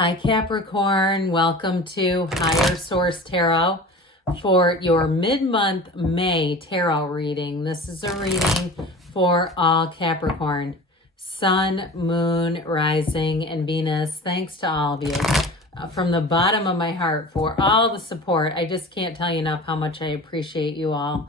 Hi Capricorn, welcome to Higher Source Tarot for your mid-month May tarot reading. This is a reading for all Capricorn, Sun, Moon, Rising, and Venus. Thanks to all of you from the bottom of my heart for all the support. I just can't tell you enough how much I appreciate you all.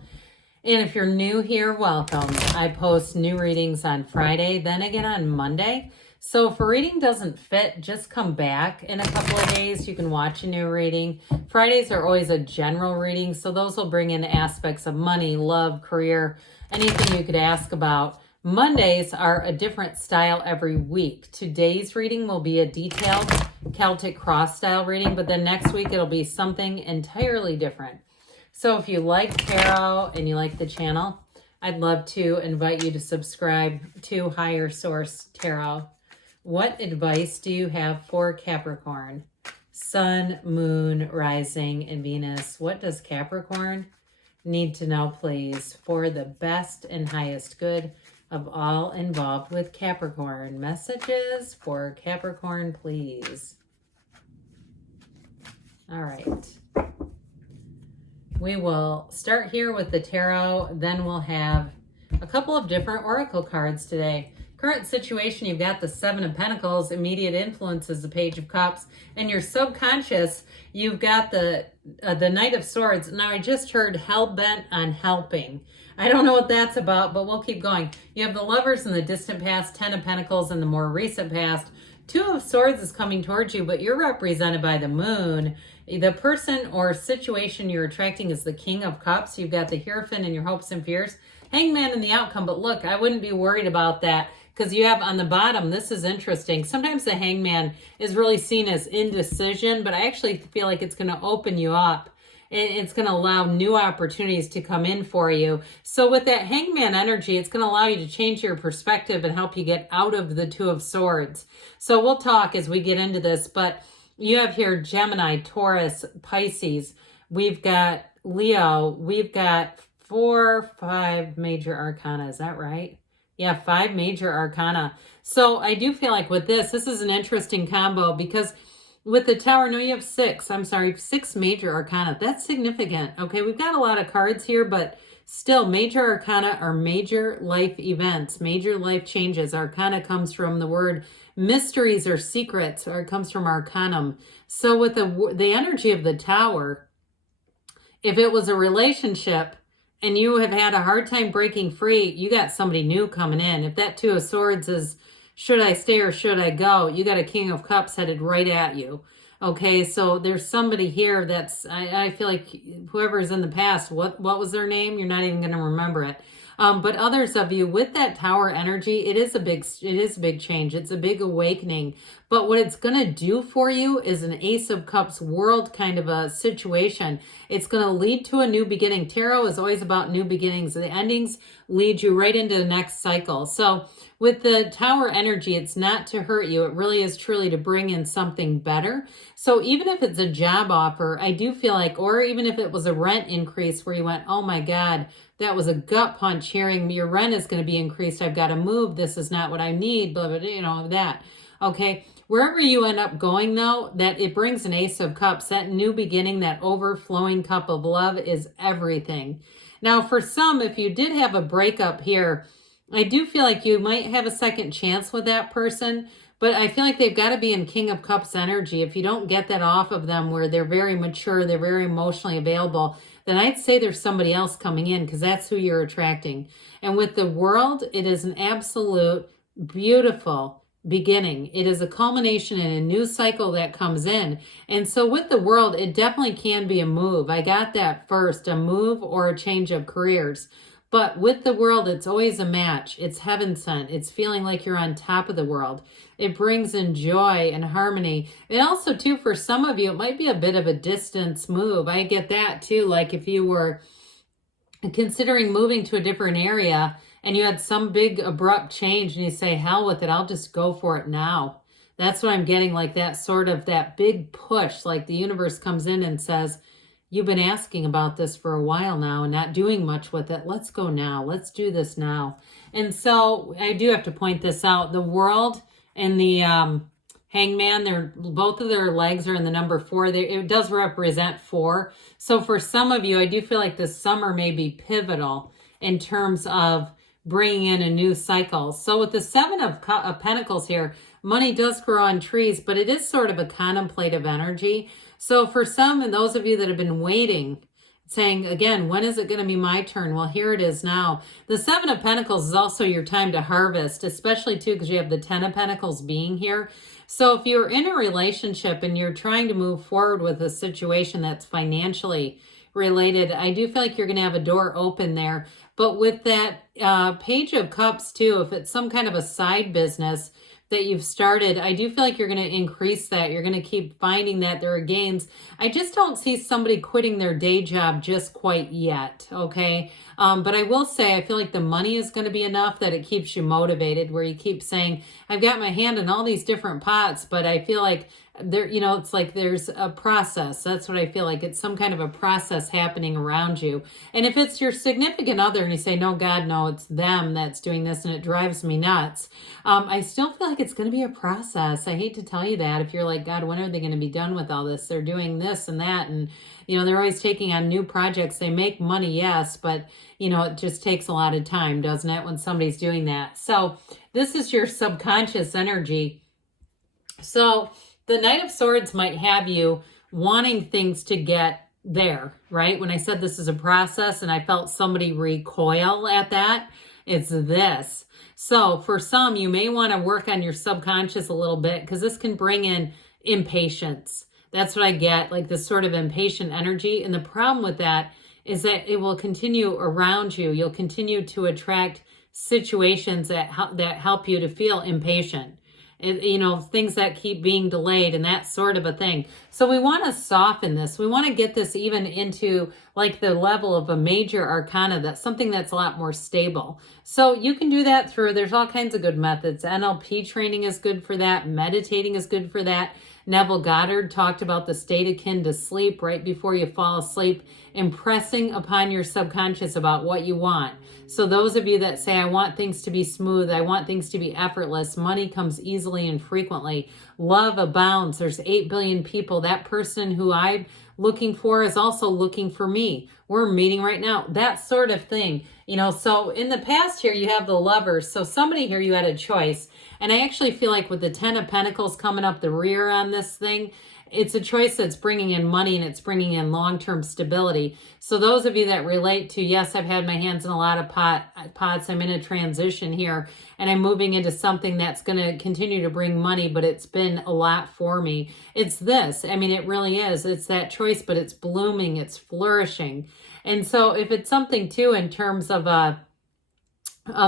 And if you're new here, welcome. I post new readings on Friday, then again on Monday. So if a reading doesn't fit, just come back in a couple of days. You can watch a new reading. Fridays are always a general reading, so those will bring in aspects of money, love, career, anything you could ask about. Mondays are a different style every week. Today's reading will be a detailed Celtic cross style reading, but then next week it'll be something entirely different. So if you like tarot and you like the channel, I'd love to invite you to subscribe to Higher Source Tarot. What advice do you have for Capricorn? Sun, Moon, Rising, and Venus. What does Capricorn need to know, please, for the best and highest good of all involved with Capricorn? Messages for Capricorn, please. All right. We will start here with the tarot, then we'll have a couple of different oracle cards today. Current situation, you've got the Seven of Pentacles, immediate influences, the Page of Cups, and your subconscious, you've got the Knight of Swords. Now, I just heard hell-bent on helping. I don't know what that's about, but we'll keep going. You have the Lovers in the distant past, Ten of Pentacles in the more recent past. Two of Swords is coming towards you, but you're represented by the Moon. The person or situation you're attracting is the King of Cups. You've got the Hierophant in your hopes and fears. Hangman in the outcome, but look, I wouldn't be worried about that because you have on the bottom, this is interesting. Sometimes the Hangman is really seen as indecision, but I actually feel like it's going to open you up. It's going to allow new opportunities to come in for you. So with that Hangman energy, it's going to allow you to change your perspective and help you get out of the Two of Swords. So we'll talk as we get into this, but you have here Gemini, Taurus, Pisces. We've got Leo. We've got 5 major arcana. Is that right? Yeah, 5 major arcana. So I do feel like with this is an interesting combo because with the Tower, no, you have 6 major arcana. That's significant. Okay, we've got a lot of cards here, but still, major arcana are major life events, major life changes. Arcana comes from the word mysteries or secrets, or it comes from arcanum. So with the energy of the Tower, if it was a relationship and you have had a hard time breaking free, you got somebody new coming in. If that Two of Swords is, should I stay or should I go? You got a King of Cups headed right at you. Okay, so there's somebody here that's, I feel like whoever's in the past, what was their name? You're not even going to remember it. But others of you with that Tower energy, it is a big change. It's a big awakening. But what it's going to do for you is an Ace of Cups world kind of a situation. It's going to lead to a new beginning. Tarot is always about new beginnings. The endings lead you right into the next cycle. So with the Tower energy, it's not to hurt you. It really is truly to bring in something better. So even if it's a job offer, I do feel like, or even if it was a rent increase where you went, oh my God, that was a gut punch hearing your rent is going to be increased. I've got to move. This is not what I need, blah, blah, blah, that. Okay. Wherever you end up going though, that it brings an Ace of Cups, that new beginning, that overflowing cup of love is everything. Now for some, if you did have a breakup here, I do feel like you might have a second chance with that person, but I feel like they've got to be in King of Cups energy. If you don't get that off of them where they're very mature, they're very emotionally available, then I'd say there's somebody else coming in because that's who you're attracting. And with the World, it is an absolute beautiful beginning. It is a culmination in a new cycle that comes in. And so with the World, it definitely can be a move. I got that first, a move or a change of careers. But with the World, it's always a match. It's heaven sent. It's feeling like you're on top of the world. It brings in joy and harmony. And also, too, for some of you, it might be a bit of a distance move. I get that, too. Like if you were considering moving to a different area and you had some big abrupt change and you say, hell with it, I'll just go for it now. That's what I'm getting, like that sort of that big push, like the universe comes in and says, you've been asking about this for a while now and not doing much with it. Let's go now. Let's do this now. And so I do have to point this out. The World and the Hangman, both of their legs are in the number 4. It does represent 4. So for some of you, I do feel like this summer may be pivotal in terms of bringing in a new cycle. So with the 7 of Pentacles here, money does grow on trees, but it is sort of a contemplative energy. So for some, and those of you that have been waiting, saying, again, when is it going to be my turn? Well, here it is now. The 7 of Pentacles is also your time to harvest, especially too because you have the 10 of Pentacles being here. So if you're in a relationship and you're trying to move forward with a situation that's financially related, I do feel like you're going to have a door open there. But with that Page of Cups too, if it's some kind of a side business that you've started, I do feel like you're going to increase that. You're going to keep finding that there are gains. I just don't see somebody quitting their day job just quite yet, okay? But I will say, I feel like the money is going to be enough that it keeps you motivated, where you keep saying, I've got my hand in all these different pots, but I feel like there, you know, it's like there's a process. That's what I feel like. It's some kind of a process happening around you. And if it's your significant other and you say, no, God, no, it's them that's doing this and it drives me nuts, I still feel like it's going to be a process. I hate to tell you that. If you're like, God, when are they going to be done with all this? They're doing this and that. And, you know, they're always taking on new projects. They make money, yes, but, you know, it just takes a lot of time, doesn't it, when somebody's doing that? So this is your subconscious energy. So the Knight of Swords might have you wanting things to get there, right? When I said this is a process and I felt somebody recoil at that, it's this. So for some, you may want to work on your subconscious a little bit because this can bring in impatience. That's what I get, like this sort of impatient energy. And the problem with that is that it will continue around you. You'll continue to attract situations that help you to feel impatient. You know, things that keep being delayed and that sort of a thing. So we want to soften this. We want to get this even into like the level of a major arcana. That's something that's a lot more stable. So you can do that through, there's all kinds of good methods. NLP training is good for that. Meditating is good for that. Neville Goddard talked about the state akin to sleep right before you fall asleep, impressing upon your subconscious about what you want. So those of you that say, I want things to be smooth, I want things to be effortless, money comes easily and frequently, love abounds, there's 8 billion people, that person who I'm looking for is also looking for me. We're meeting right now, that sort of thing. You know, so in the past here, you have the Lovers. So somebody here, you had a choice. And I actually feel like with the 10 of Pentacles coming up the rear on this thing, it's a choice that's bringing in money and it's bringing in long-term stability. So those of you that relate to, yes, I've had my hands in a lot of pots. I'm in a transition here and I'm moving into something that's going to continue to bring money, but it's been a lot for me. It's this. I mean, it really is. It's that choice, but it's blooming. It's flourishing. And so if it's something too in terms of a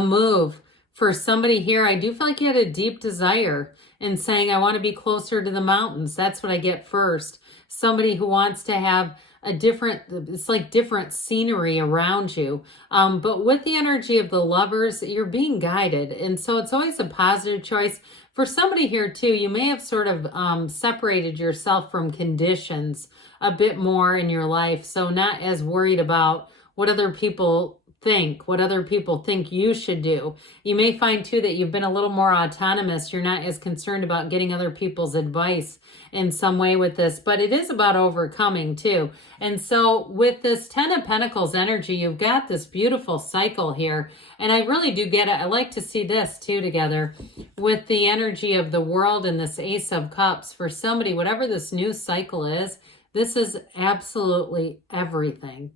move, for somebody here, I do feel like you had a deep desire in saying, I want to be closer to the mountains. That's what I get first. Somebody who wants to have a different, it's like different scenery around you. But with the energy of the Lovers, you're being guided. And so it's always a positive choice. For somebody here too, you may have sort of separated yourself from conditions a bit more in your life. So not as worried about what other people think, what other people think you should do. You may find too that you've been a little more autonomous. You're not as concerned about getting other people's advice in some way with this, but it is about overcoming too. And so with this 10 of Pentacles energy, you've got this beautiful cycle here. And I really do get it. I like to see this too together with the energy of the World and this Ace of Cups. For somebody, whatever this new cycle is, this is absolutely everything.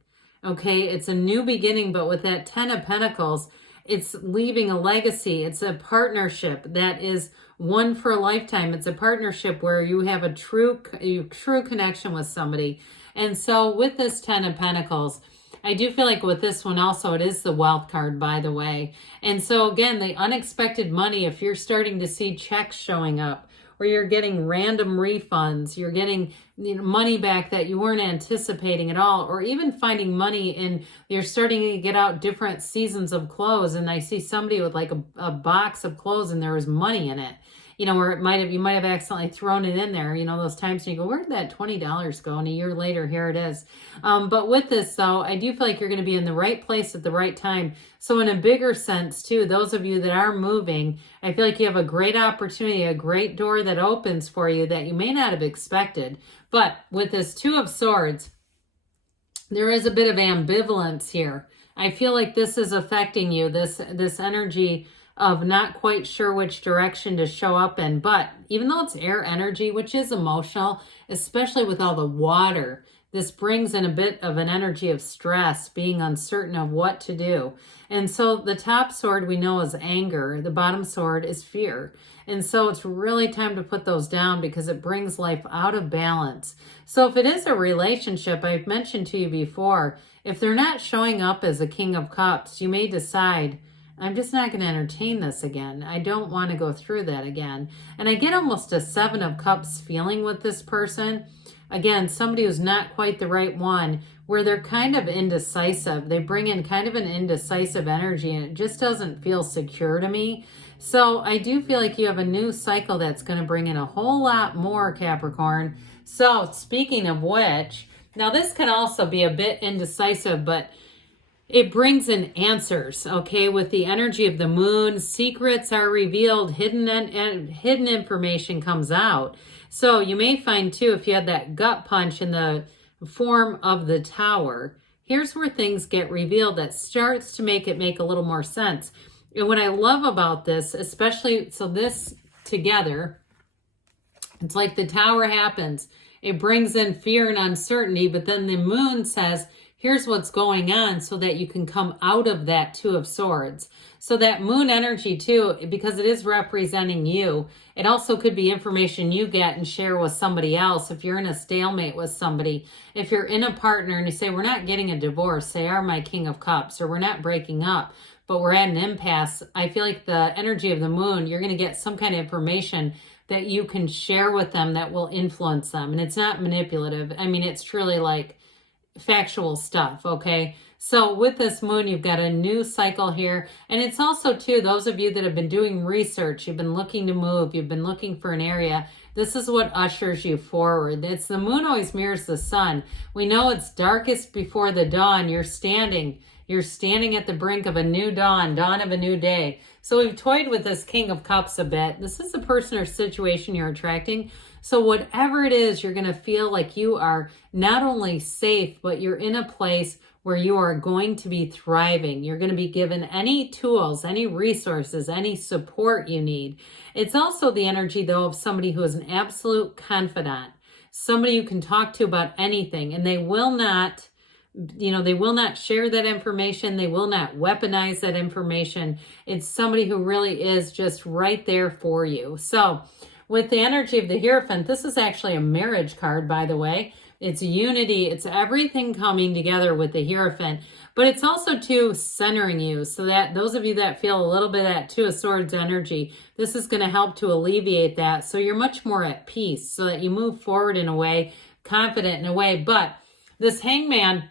Okay, it's a new beginning, but with that 10 of Pentacles, it's leaving a legacy. It's a partnership that is one for a lifetime. It's a partnership where you have a true connection with somebody. And so with this 10 of Pentacles, I do feel like with this one also, it is the Wealth card, by the way. And so again, the unexpected money, if you're starting to see checks showing up, or you're getting random refunds, you're getting money back that you weren't anticipating at all, or even finding money and you're starting to get out different seasons of clothes. And I see somebody with like a box of clothes and there was money in it. you know, or you might have accidentally thrown it in there, you know, those times when you go, where did that $20 go? And a year later, here it is. But with this though, I do feel like you're going to be in the right place at the right time. So in a bigger sense too, those of you that are moving, I feel like you have a great opportunity, a great door that opens for you that you may not have expected. But with this Two of Swords, there is a bit of ambivalence here. I feel like this is affecting you, this energy of not quite sure which direction to show up in. But even though it's air energy, which is emotional, especially with all the water, this brings in a bit of an energy of stress, being uncertain of what to do. And so the top sword we know is anger. The bottom sword is fear. And so it's really time to put those down because it brings life out of balance. So if it is a relationship, I've mentioned to you before, if they're not showing up as a King of Cups, you may decide, I'm just not going to entertain this again. I don't want to go through that again. And I get almost a Seven of Cups feeling with this person. Again, somebody who's not quite the right one, where they're kind of indecisive. They bring in kind of an indecisive energy and it just doesn't feel secure to me. So I do feel like you have a new cycle that's going to bring in a whole lot more, Capricorn. So speaking of which, now this can also be a bit indecisive, but it brings in answers, okay? With the energy of the moon, secrets are revealed, hidden information comes out. So you may find too, if you had that gut punch in the form of the Tower, here's where things get revealed that starts to make it make a little more sense. And what I love about this, especially, so this together, it's like the Tower happens. It brings in fear and uncertainty, but then the moon says, here's what's going on so that you can come out of that Two of Swords. So that moon energy too, because it is representing you, it also could be information you get and share with somebody else. If you're in a stalemate with somebody, if you're in a partner and you say, we're not getting a divorce, they are my King of Cups, or we're not breaking up, but we're at an impasse. I feel like the energy of the moon, you're going to get some kind of information that you can share with them that will influence them. And it's not manipulative. I mean, it's truly like factual stuff, okay? So with this moon, you've got a new cycle here. And it's also too, those of you that have been doing research, you've been looking to move, you've been looking for an area, this is what ushers you forward. It's the moon always mirrors the sun. We know it's darkest before the dawn. You're standing at the brink of a new dawn of a new day. So we've toyed with this King of Cups a bit. This is a person or situation you're attracting. So whatever it is, you're going to feel like you are not only safe, but you're in a place where you are going to be thriving. You're going to be given any tools, any resources, any support you need. It's also the energy, though, of somebody who is an absolute confidant, somebody you can talk to about anything, and they will not, they will not share that information. They will not weaponize that information. It's somebody who really is just right there for you. So with the energy of the Hierophant, this is actually a marriage card, by the way. It's unity. It's everything coming together with the Hierophant. But it's also, too, centering you. So that those of you that feel a little bit of that Two of Swords energy, this is going to help to alleviate that. So you're much more at peace so that you move forward in a way, confident in a way. But this Hangman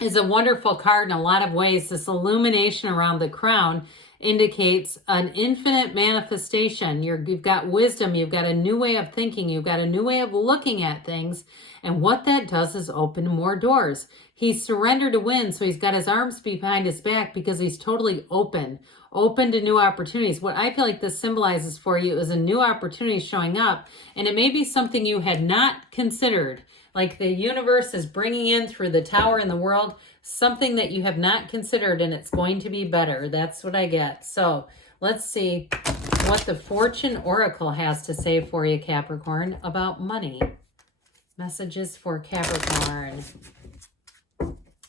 is a wonderful card in a lot of ways. This illumination around the crown indicates an infinite manifestation. You've got wisdom. You've got a new way of thinking. You've got a new way of looking at things. And what that does is open more doors. He's surrendered to win, so he's got his arms behind his back because he's totally open to new opportunities. What I feel like this symbolizes for you is a new opportunity showing up, and it may be something you had not considered. Like the universe is bringing in through the Tower in the world, something that you have not considered, and it's going to be better. That's what I get. So let's see what the Fortune Oracle has to say for you, Capricorn, about money. Messages for Capricorn.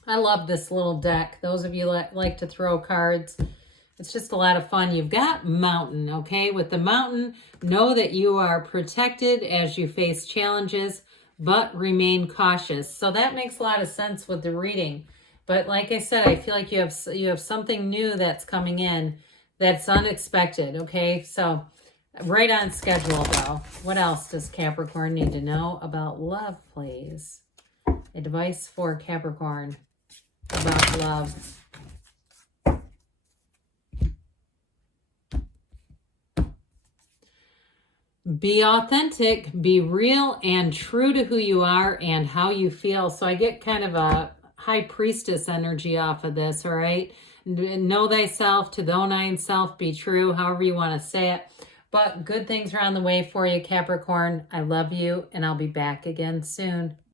I love this little deck. Those of you that like to throw cards, it's just a lot of fun. You've got Mountain, okay? With the Mountain, know that you are protected as you face challenges, but remain cautious. So that makes a lot of sense with the reading. But like I said, I feel like you have something new that's coming in that's unexpected, okay? So right on schedule, though. What else does Capricorn need to know about love, please? Advice for Capricorn about love. Be authentic, be real and true to who you are and how you feel. So I get kind of a high priestess energy off of this, all right? Know thyself, to thine own self, be true, however you want to say it. But good things are on the way for you, Capricorn. I love you, and I'll be back again soon.